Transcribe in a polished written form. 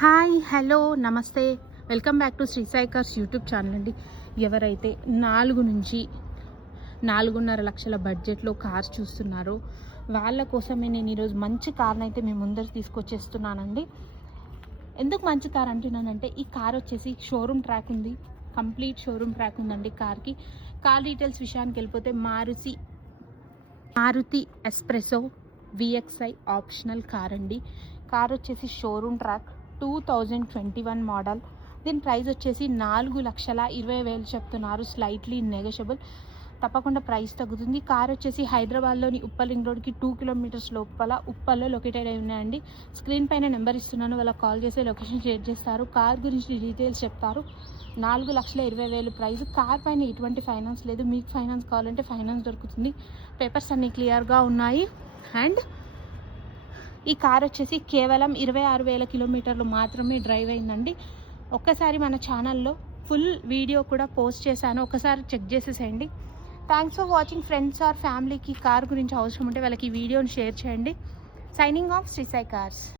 Hi hello నమస్తే welcome back to Shri Sai cars YouTube channel అండి. ఎవరైతే 4 నుంచి 4.5 లక్షల బడ్జెట్లో కార్స్ చూస్తున్నారో వాళ్ళ కోసమే నేను ఈరోజు మంచి కార్ని అయితే మేము ముందర తీసుకొచ్చేస్తున్నానండి. ఎందుకు మంచి కార్ అంటున్నానంటే ఈ కార్ వచ్చేసి షోరూమ్ ట్రాక్ ఉంది, కంప్లీట్ షోరూమ్ ట్రాక్ ఉందండి కార్కి. కార్ డీటెయిల్స్ విషయానికి వెళ్ళిపోతే Maruti S-Presso VXI optional car అండి. కార్ వచ్చేసి షోరూమ్ ట్రాక్ 2021 మోడల్. దీని ప్రైస్ వచ్చేసి 4,20,000 చెప్తున్నారు. స్లైట్లీ నెగోషియబుల్, తప్పకుండా ప్రైస్ తగ్గుతుంది. కార్ వచ్చేసి హైదరాబాద్లోని ఉప్పల్ రింగ్ రోడ్కి 2 కిలోమీటర్స్ లోపల ఉప్పల్లో లొకేటెడ్ అయి ఉన్నాయండి. స్క్రీన్ పైన నెంబర్ ఇస్తున్నాను, వాళ్ళకి కాల్ చేసి లొకేషన్ షేర్ చేస్తారు. కార్ గురించి డీటెయిల్స్ చెప్తారు. 4,20,000 ప్రైస్. కార్ పైన ఎటువంటి ఫైనాన్స్ లేదు. మీకు ఫైనాన్స్ కావాలంటే ఫైనాన్స్ దొరుకుతుంది. పేపర్స్ అన్నీ క్లియర్గా ఉన్నాయి. అండ్ ఈ కార్ వచ్చేసి కేవలం 26,000 కిలోమీటర్లు మాత్రమే డ్రైవ్ అయిందండి. ఒక్కసారి మన ఛానల్లో ఫుల్ వీడియో కూడా పోస్ట్ చేశాను, ఒకసారి చెక్ చేసేసేయండి. Thanks for watching. Friends or ఫ్యామిలీకి కార్ గురించి అవసరం ఉంటే వాళ్ళకి ఈ వీడియోని షేర్ చేయండి. Signing off Shri Sai cars.